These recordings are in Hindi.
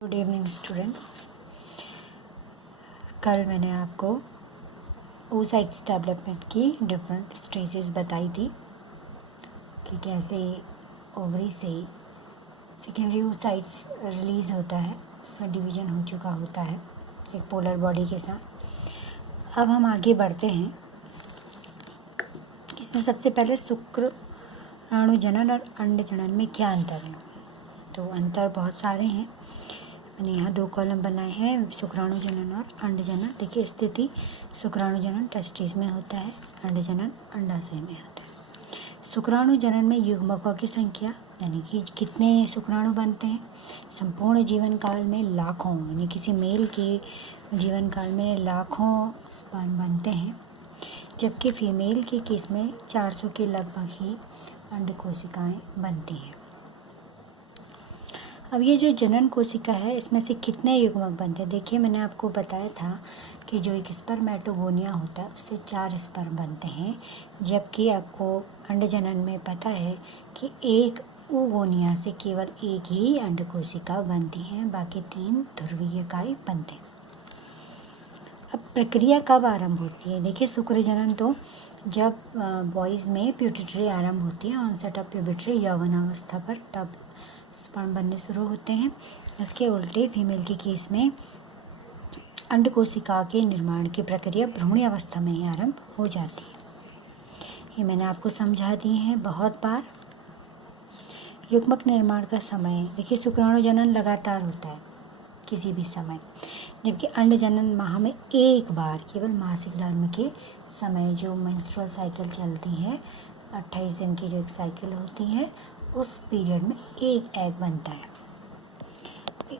Good evening students. कल मैंने आपको oocytes डेवलपमेंट की डिफरेंट स्टेजेस बताई थी कि कैसे ओवरी से सेकेंडरी oocytes रिलीज़ होता है, उसमें डिवीज़न हो चुका होता है एक पोलर बॉडी के साथ। अब हम आगे बढ़ते हैं। इसमें सबसे पहले शुक्राणु जनन और अंड जनन में क्या अंतर है? तो अंतर बहुत सारे हैं। मैंने यहाँ 2 कॉलम बनाए हैं, शुक्राणु जनन और अंड जनन। देखिए स्थिति, शुक्राणु जनन टेस्टिस में होता है, अंड जनन अंडाशय में होता है। शुक्राणु जनन में युग्मकों की संख्या यानी कि कितने शुक्राणु बनते हैं, संपूर्ण जीवन काल में लाखों, यानी किसी मेल के जीवन काल में लाखों स्पर्म बनते हैं, जबकि फीमेल के केस में 400 के लगभग ही अंड कोशिकाएँ बनती हैं। अब ये जो जनन कोशिका है, इसमें से कितने युग्मक बनते हैं? देखिए मैंने आपको बताया था कि जो एक स्पर्मेटोगोनिया होता है उससे 4 स्पर्म बनते हैं, जबकि आपको अंड जनन में पता है कि एक oogonia से केवल एक ही अंड कोशिका बनती हैं, बाकी 3 ध्रुवीयकाएँ बनते हैं। अब प्रक्रिया कब आरंभ होती है? देखिए शुक्र जनन तो जब बॉयज़ में प्यूबिटरी आरंभ होती है, ऑनसेट ऑफ प्यूबिटरी यौवनावस्था पर, तब स्पर्म बनने शुरू होते हैं। इसके उल्टे फीमेल के केस में अंड कोशिका के निर्माण की प्रक्रिया भ्रूण अवस्था में ही आरंभ हो जाती है। ये मैंने आपको समझा दिए हैं बहुत बार। युग्मक निर्माण का समय, देखिए शुक्राणु जनन लगातार होता है किसी भी समय, जबकि अंड जनन माह में एक बार, केवल मासिक धर्म के समय जो मेंस्ट्रुअल साइकिल चलती है, 28 दिन की जो एक साइकिल होती है, उस पीरियड में एक एग बनता है।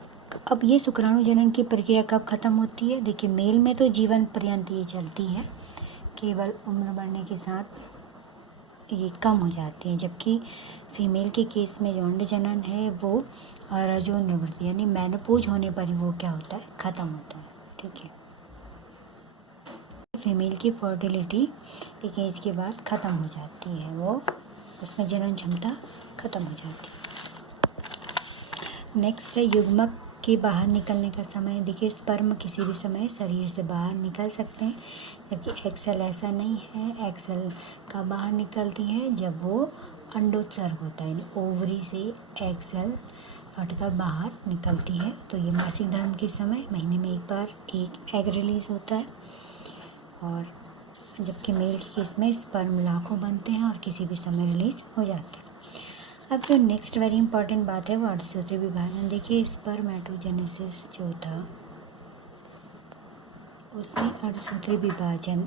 अब ये शुक्राणु जनन की प्रक्रिया कब ख़त्म होती है? देखिए मेल में तो जीवन पर्यंत ये चलती है, केवल उम्र बढ़ने के साथ ये कम हो जाती है, जबकि फीमेल के केस में जो अंड जनन है वो रजो निवृत्ति यानी मेनोपॉज होने पर ही वो क्या होता है, ख़त्म होता है। ठीक है, फीमेल की फर्टिलिटी एक एज के बाद ख़त्म हो जाती है, वो उसमें जनन क्षमता ख़त्म हो जाती है। नेक्स्ट है युग्मक के बाहर निकलने का समय। देखिए स्पर्म किसी भी समय शरीर से बाहर निकल सकते हैं, जबकि एक्सेल ऐसा नहीं है। एक्सेल का बाहर निकलती है जब वो अंडोत्सर्ग होता है, यानी ओवरी से एक्सेल हटकर बाहर निकलती है। तो ये मासिक धर्म के समय महीने में एक बार एक एग रिलीज़ होता है, और जबकि मेल के केस में स्पर्म लाखों बनते हैं और किसी भी समय रिलीज़ हो जाते हैं। अब जो नेक्स्ट वेरी इंपॉर्टेंट बात है वो अर्धसूत्री विभाजन। देखिए स्पर्मेटोजेनेसिस जो था उसमें अर्धसूत्री विभाजन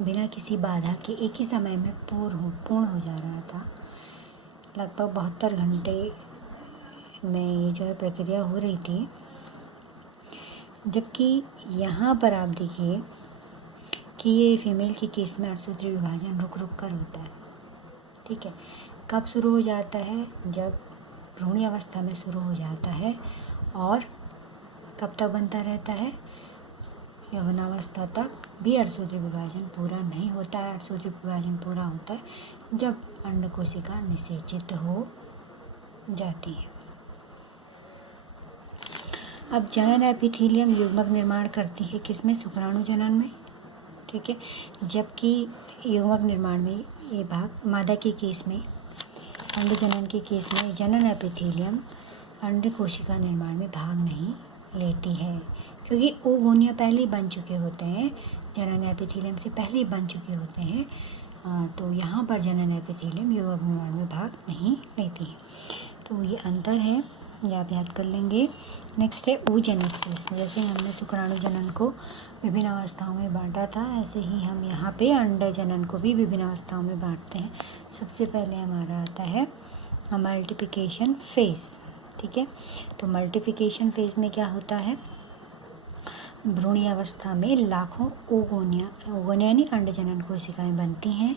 बिना किसी बाधा के एक ही समय में पूर्ण हो जा रहा था। लगभग 72 घंटे में ये जो है प्रक्रिया हो रही थी, जबकि यहाँ पर आप देखिए कि ये फीमेल के केस में अर्धसूत्री विभाजन रुक कर होता है। ठीक है, कब शुरू हो जाता है? जब भ्रूण अवस्था में शुरू हो जाता है, और कब तक बनता रहता है? यौवनावस्था तक भी अर्धसूत्री विभाजन पूरा नहीं होता है। अर्धसूत्री विभाजन पूरा होता है जब अंड कोशिका निषेचित हो जाती है। अब जनन एपिथीलियम युग्मक निर्माण करती है किसमें? शुक्राणु जनन में। ठीक है, जबकि युग्मक निर्माण में ये भाग मादा के केस में, अंड जनन के केस में जनन एपिथेलियम अंड कोशिका निर्माण में भाग नहीं लेती है, क्योंकि oogonia पहले ही बन चुके होते हैं, जनन एपिथेलियम से पहले ही बन चुके होते हैं। तो यहाँ पर जनन एपिथेलियम युग्मक निर्माण में भाग नहीं लेती है। तो ये अंतर है, ये आप याद कर लेंगे। नेक्स्ट है oogenesis। जैसे हमने शुक्राणु जनन को विभिन्न अवस्थाओं में बांटा था, ऐसे ही हम यहाँ पे अंड जनन को भी विभिन्न अवस्थाओं में बांटते हैं। सबसे पहले हमारा आता है मल्टीप्लिकेशन फेज। ठीक है, तो मल्टीप्लिकेशन फेज में क्या होता है? भ्रूण अवस्था में लाखों oogonia यानी अंड जनन कोशिकाएं बनती हैं।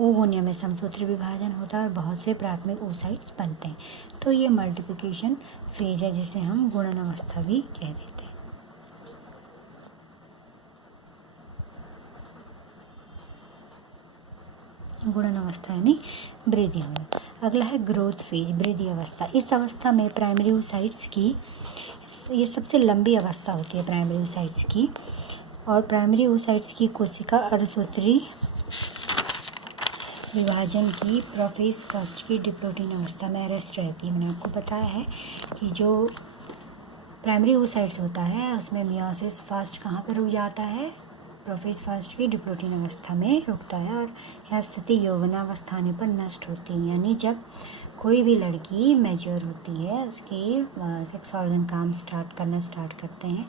oogonia में समसूत्री विभाजन होता है और बहुत से प्राथमिक oocytes बनते हैं। तो ये मल्टीप्लिकेशन फेज है, जिसे हम गुणन अवस्था भी कह देते हैं। गुणन अवस्था यानी वृद्धि होना। अगला है ग्रोथ फेज, वृद्धि अवस्था। इस अवस्था में प्राइमरी oocytes की ये सबसे लंबी अवस्था होती है प्राइमरी oocytes की। और प्राइमरी oocytes की कोशिका अर्धसूत्री विभाजन की प्रोफेज फर्स्ट की डिप्लोइड अवस्था में रेस्ट रहती है। मैंने आपको बताया है कि जो प्राइमरी oocytes होता है उसमें मियोसिस फर्स्ट कहाँ पर रुक जाता है, प्रोफेज फर्स्ट की डिप्लोइड अवस्था में रुकता है और यह स्थिति यौवनावस्था आने पर नष्ट होती है। यानी जब कोई भी लड़की मैच्योर होती है, उसके सेक्स ऑर्गन काम करना स्टार्ट करते हैं,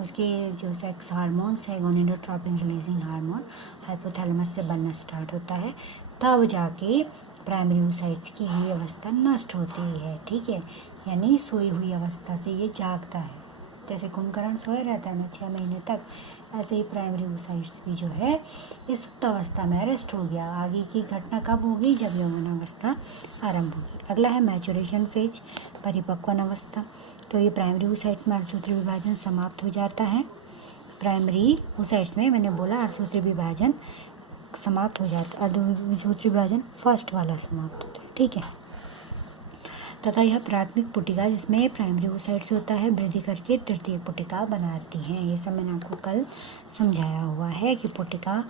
उसके जो सेक्स हार्मोन्स है गोनेडोट्रोपिन रिलीजिंग हार्मोन हाइपोथैलेमस से बनना स्टार्ट होता है, तब जाके प्राइमरी oocytes की ये अवस्था नष्ट होती है। ठीक है, यानी सोई हुई अवस्था से ये जागता है। जैसे कुंभकर्ण सोया रहता है ना 6 महीने तक, ऐसे ही प्राइमरी oocytes भी जो है इस सुप्त अवस्था में रेस्ट हो गया। आगे की घटना कब होगी, जब यौवनावस्था आरंभ होगी। अगला है मैच्योरेशन फेज, परिपक्वन अवस्था। तो ये प्राइमरी oocytes में अर्धसूत्री विभाजन समाप्त हो जाता है। प्राइमरी oocytes में मैंने बोला अर्धसूत्री विभाजन समाप्त हो जाता है, अर्धसूत्री विभाजन फर्स्ट वाला समाप्त होता है। ठीक है, तथा यह प्राथमिक पुटिका जिसमें प्राइमरी oocytes होता है वृद्धि करके तृतीय पुटिका बनाती हैं। ये सब मैंने आपको कल समझाया हुआ है कि पुटिका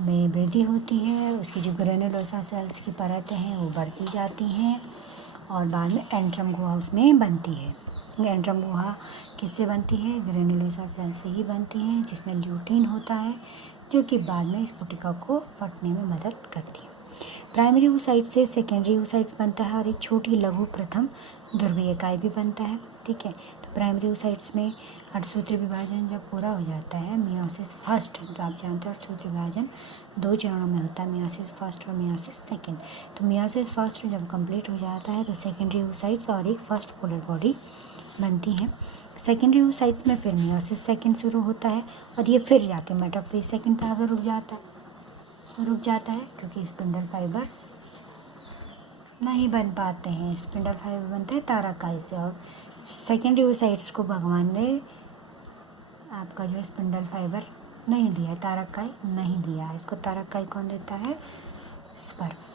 में वृद्धि होती है, उसकी जो ग्रेनुलोसा सेल्स की परत हैं वो बढ़ती जाती हैं और बाद में एंट्रम गुहा उसमें बनती है। एंट्रम गुहा किससे बनती है, ग्रेनुलोसा सेल से ही बनती है, जिसमें ल्यूटीन होता है जो कि बाद में इस पुटिका को फटने में मदद करती है। प्राइमरी oocytes से सेकेंडरी oocytes बनता है और एक छोटी लघु प्रथम ध्रुवीयकाय भी बनता है। ठीक है, तो प्राइमरी oocytes में अर्धसूत्री विभाजन जब पूरा हो जाता है, मियोसिस फर्स्ट, जो आप जानते हैं अर्धसूत्री विभाजन 2 चरणों में होता है, मियोसिस फर्स्ट और मियोसिस सेकेंड। तो मियोसिस फर्स्ट जब कंप्लीट हो जाता है तो सेकेंडरी oocytes और एक फर्स्ट पोलर बॉडी बनती हैं। सेकेंडरी oocytes में फिर मियोसिस सेकेंड शुरू होता है और ये फिर जाके मेटाफेज सेकेंड पर आकर रुक जाता है क्योंकि स्पिंडल फाइबर्स नहीं बन पाते हैं। स्पिंडल फाइबर बनते हैं तारकाई से और सेकेंडरी oocytes को भगवान ने आपका जो है स्पिंडल फाइबर नहीं दिया, तारकाई नहीं दिया। इसको तारकाई कौन देता है, स्पर्म।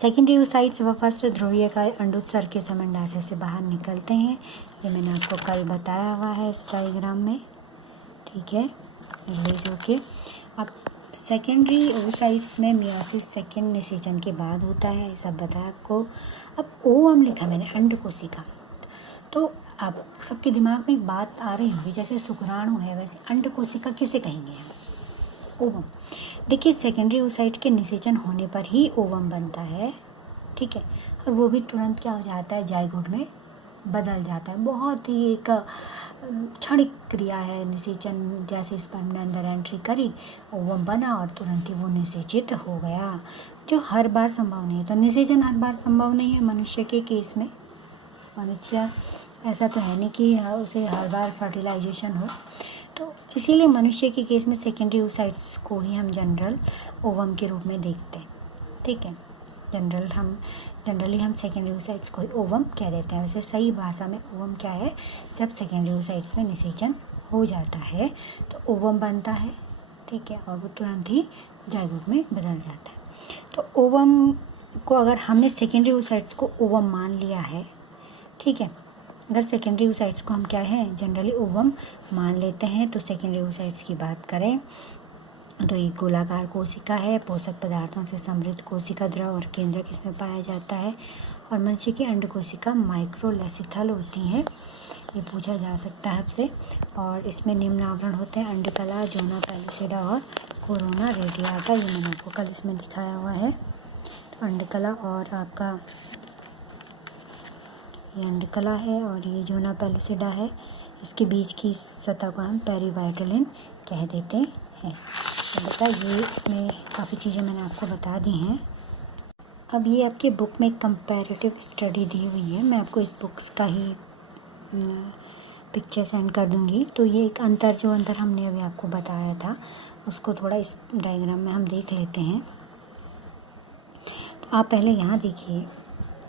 सेकेंडरी oocytes व फर्स्ट ध्रुवीयकाय अंडोत्सर्ग के समंडाशय से बाहर निकलते हैं। ये मैंने आपको कल बताया हुआ है इस डायग्राम में। ठीक है, रिलीज होके अब सेकेंडरी oocytes में मियोसिस सेकेंड निषेचन के बाद होता है, ये सब बताया आपको। अब ओवम लिखा मैंने, अंड कोशिका। तो अब सबके दिमाग में एक बात आ रही होगी, जैसे शुक्राणु है वैसे अंड कोशिका किसे कहेंगे हम, ओवम। देखिए सेकेंडरी oocyte के निषेचन होने पर ही ओवम बनता है। ठीक है, और वो भी तुरंत क्या हो जाता है, जाइगोट में बदल जाता है। बहुत ही एक क्षणिक क्रिया है निषेचन, जैसे स्पर्म ने अंदर एंट्री करी, ओवम बना और तुरंत ही वो निषेचित हो गया, जो हर बार संभव नहीं है। तो निषेचन हर बार संभव नहीं है मनुष्य के केस में। मनुष्य ऐसा तो है नहीं कि उसे हर बार फर्टिलाइजेशन हो, तो इसीलिए मनुष्य के केस में सेकेंडरी oocytes को ही हम जनरल ओवम के रूप में देखते हैं। ठीक है, जनरली हम सेकेंडरी oocytes को ही ओवम कह देते हैं। वैसे सही भाषा में ओवम क्या है, जब सेकेंडरी oocytes में निषेचन हो जाता है तो ओवम बनता है। ठीक है, और वो तुरंत ही जाइगोट में बदल जाता है। तो ओवम को अगर हमने सेकेंडरी oocytes को ओवम मान लिया है, ठीक है, अगर सेकेंडरी oocytes को हम क्या है जनरली ओवम मान लेते हैं, तो सेकेंडरी oocytes की बात करें तो ये गोलाकार कोशिका है, पोषक पदार्थों से समृद्ध कोशिका द्रव और केंद्रक इसमें पाया जाता है। और मनुष्य की अंड कोशिका माइक्रोलेसिथल होती हैं, ये पूछा जा सकता है आपसे। और इसमें निम्न आवरण होते हैं, अंडकला, जोना पैलिसेडा और कोरोना रेडियाटा। ये मैंने आपको कल इसमें दिखाया हुआ है। तो अंडकला और आपका ये अंडकला है और ये जोना पैलिसेडा है, इसके बीच की सतह को हम पेरीवाइटलिन कह देते हैं। तो बेटा ये इसमें काफ़ी चीज़ें मैंने आपको बता दी हैं। अब ये आपके बुक में कंपैरेटिव स्टडी दी हुई है, मैं आपको इस बुक्स का ही पिक्चर सेंड कर दूंगी। तो ये एक जो अंतर हमने अभी आपको बताया था उसको थोड़ा इस डायग्राम में हम देख लेते हैं। तो आप पहले यहाँ देखिए,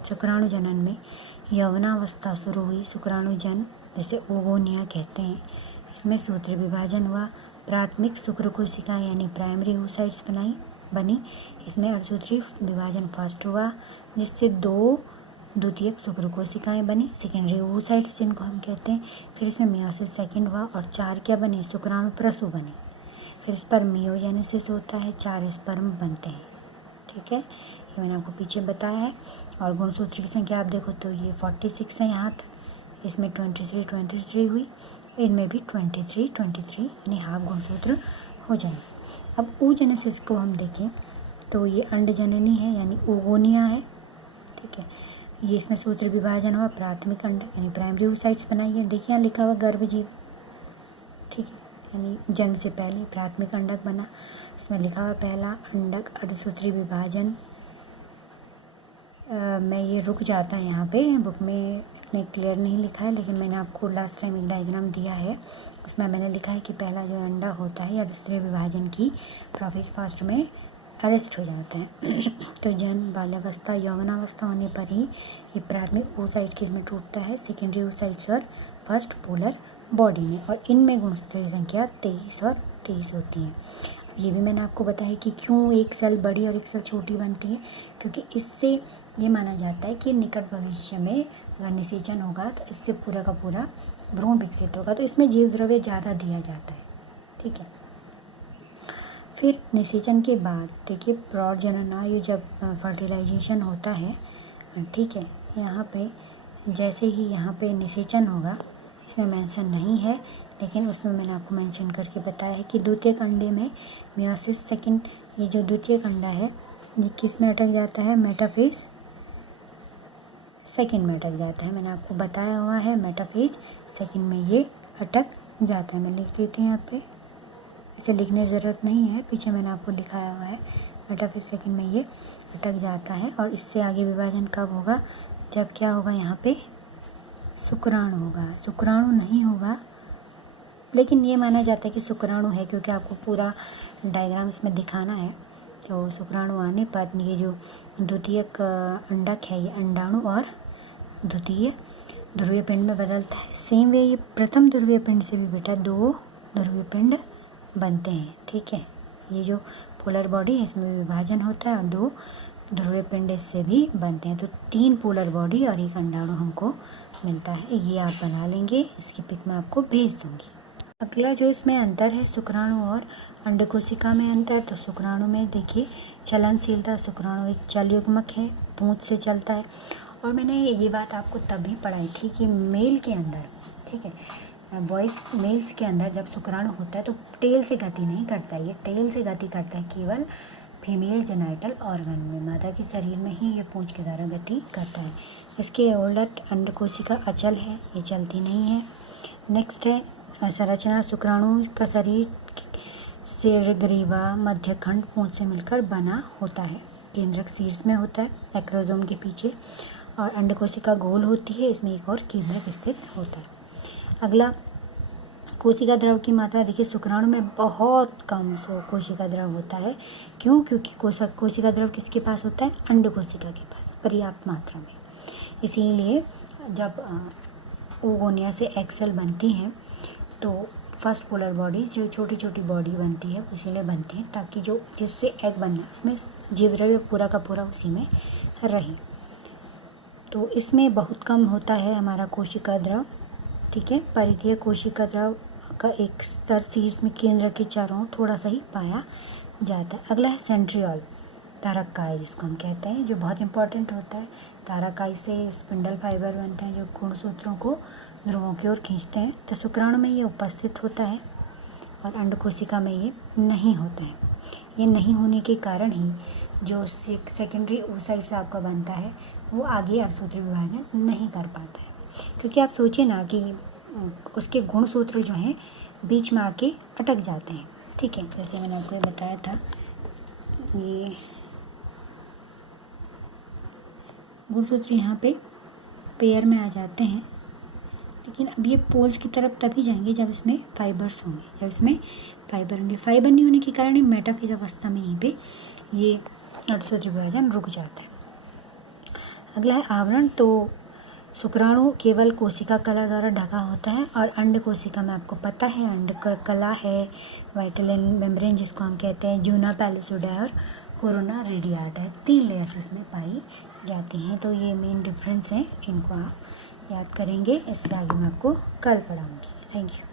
शुक्राणु जनन में यौवनावस्था शुरू हुई, शुक्राणु जन जैसे ओवोनिया कहते हैं, इसमें सूत्र विभाजन हुआ, प्राथमिक शुक्र कोशिका यानी प्राइमरी oocytes बनी। इसमें अर्धसूत्री विभाजन फर्स्ट हुआ, जिससे 2 द्वितीयक शुक्र कोशिकाएँ बनी, सेकेंडरी oocytes जिनको हम कहते हैं। फिर इसमें मियोसिस सेकेंड हुआ और 4 क्या बने, शुक्राणु प्रसु बने। फिर इस पर मियोजेनेसिस होता है, 4 स्पर्म बनते हैं। ठीक है, ये मैंने आपको पीछे बताया है। और गुणसूत्र की संख्या आप देखो तो ये 46 है यहाँ तक, इसमें 23 हुई, इनमें भी 23 यानी हाफ गुणसूत्र हो जाएंगे। अब oogenesis को हम देखें तो ये अंडजननी है यानी ओगोनिया है। ठीक है, ये इसमें सूत्र विभाजन हुआ, प्राथमिक अंडक यानी प्राइमरी oocytes बनाई है। देखिए यहाँ लिखा हुआ गर्भजीव। ठीक है, यानी जन्म से पहले प्राथमिक अंडक बना, इसमें लिखा हुआ पहला अंडक अर्धसूत्री विभाजन। मैं ये रुक जाता है यहाँ पे, बुक में इतने क्लियर नहीं लिखा है, लेकिन मैंने आपको लास्ट टाइम एक डायग्राम दिया है, उसमें मैंने लिखा है कि पहला जो अंडा होता है अर्धसूत्री विभाजन की प्रोफेज फास्ट में अरेस्ट हो जाते हैं। तो जन्म, बाल्यावस्था, यौवनावस्था होने पर ही ये प्राथमिक oocyte केस में टूटता है, सेकेंडरी oocytes और फर्स्ट पोलर बॉडी में। और इनमें गुणसूत्रों की संख्या 23 और 23 होती है। ये भी मैंने आपको बताया कि क्यों एक सेल बड़ी और एक सेल छोटी बनती है, क्योंकि इससे ये माना जाता है कि निकट भविष्य में अगर निषेचन होगा तो इससे पूरा का पूरा भ्रूण विकसित होगा, तो इसमें जीव द्रव्य ज़्यादा दिया जाता है। ठीक है, फिर निषेचन के बाद देखिए प्रौढ़ जब फर्टिलाइजेशन होता है, ठीक है, यहाँ पे जैसे ही यहाँ पे निषेचन होगा, इसमें मेंशन नहीं है लेकिन उसमें मैंने आपको मेंशन करके बताया है कि द्वितीयक अंडे में मियोसिस सेकेंड, ये जो द्वितीयक अंडा है ये किस में अटक जाता है, मेटाफेज सेकेंड में अटक जाता है। मैंने आपको बताया हुआ है मेटाफेज सेकेंड में ये अटक जाता है। मैं लिख देती हूँ यहाँ पे, इसे लिखने की ज़रूरत नहीं है, पीछे मैंने आपको लिखाया हुआ है। मेटाफेज सेकेंड में ये अटक जाता है और इससे आगे विभाजन कब होगा, जब क्या होगा, यहाँ पे शुक्राणु होगा। शुक्राणु नहीं होगा, लेकिन ये माना जाता है कि शुक्राणु है, क्योंकि आपको पूरा डायग्राम इसमें दिखाना है। तो शुक्राणु आने पर ये जो द्वितीयक अंडक है ये अंडाणु और द्वितीय ध्रुवीय पिंड में बदलता है। सेम वे ये प्रथम ध्रुवीय पिंड से भी बेटा 2 ध्रुवीय पिंड बनते हैं। ठीक है, ये जो पोलर बॉडी है इसमें विभाजन होता है और 2 ध्रुवीय पिंड इससे भी बनते हैं। तो 3 पोलर बॉडी और 1 अंडाणु हमको मिलता है। ये आप बना लेंगे, इसकी पिक मैं आपको भेज दूँगी। अगला जो इसमें अंतर है शुक्राणु और अंडकोशिका में अंतर, तो शुक्राणु में देखिए चलनशीलता, शुक्राणु एक चल युग्मक है, पूंछ से चलता है। और मैंने ये बात आपको तभी पढ़ाई थी कि मेल के अंदर, ठीक है, मेल्स के अंदर जब शुक्राणु होता है तो टेल से गति नहीं करता है, ये टेल से गति करता है केवल फीमेल जेनाइटल ऑर्गन में, मादा के शरीर में ही ये पूंछ के द्वारा गति करता है। इसके उलट अंडकोशिका अचल है, ये चलती नहीं है। नेक्स्ट है संरचना, शुक्राणु का शरीर सिर, ग्रीवा, मध्य खंड पूंछ से मिलकर बना होता है। केंद्रक शीर्ष में होता है एक्रोसोम के पीछे, और अंडकोशिका गोल होती है, इसमें एक और केंद्रक स्थित होता है। अगला कोशिका द्रव की मात्रा देखिए, शुक्राणु में बहुत कम कोशिका द्रव होता है। क्यों? क्योंकि कोशिका द्रव किसके पास होता है, अंडकोशिका के पास पर्याप्त मात्रा में। इसीलिए जब ओगोनिया से एग सेल बनती हैं तो फर्स्ट पोलर बॉडी जो छोटी छोटी बॉडी बनती है इसीलिए बनती है ताकि जो जिससे एग बनना उसमें जीव द्रव्य पूरा का पूरा उसी में रहे। तो इसमें बहुत कम होता है हमारा कोशिका द्रव। ठीक है, परिधीय कोशिका द्रव का एक स्तर शीर्ष में केंद्र के चारों थोड़ा सा ही पाया जाता है। अगला है सेंट्रियोल, तारकाई जिसको हम कहते हैं, जो बहुत इंपॉर्टेंट होता है। तारकाई से स्पिंडल फाइबर बनते हैं जो गुणसूत्रों को ध्रुवों की ओर खींचते हैं। तो शुक्राणु में ये उपस्थित होता है और अंडकोशिका में ये नहीं होता है। ये नहीं होने के कारण ही जो सेकेंडरी oocytes आपका बनता है वो आगे अर्धसूत्री विभाजन नहीं कर पाता है, क्योंकि आप सोचिए ना कि उसके गुणसूत्र जो हैं बीच में आके अटक जाते हैं। ठीक है, जैसे मैंने आपको बताया था, ये गुणसूत्र यहाँ पे पेयर में आ जाते हैं, लेकिन अब ये पोल्स की तरफ तभी जाएंगे जब इसमें फाइबर्स होंगे, जब इसमें फाइबर होंगे। फाइबर नहीं होने के कारण मेटाफेज अवस्था में यहीं पे ये अर्धसूत्री विभाजन रुक जाता है। अगला है आवरण, तो शुक्राणु केवल कोशिका कला द्वारा ढका होता है और अंड कोशिका में आपको पता है अंड कला है, वाइटल मेम्ब्रेन जिसको हम कहते हैं, जूना पैलिसोडा और कोरोना रेडियाटा है, 3 लेयर्स इसमें पाई जाती हैं। तो ये मेन डिफरेंस है, इनको आप याद करेंगे। इससे आगे मैं आपको कल पढ़ाऊँगी। Thank you.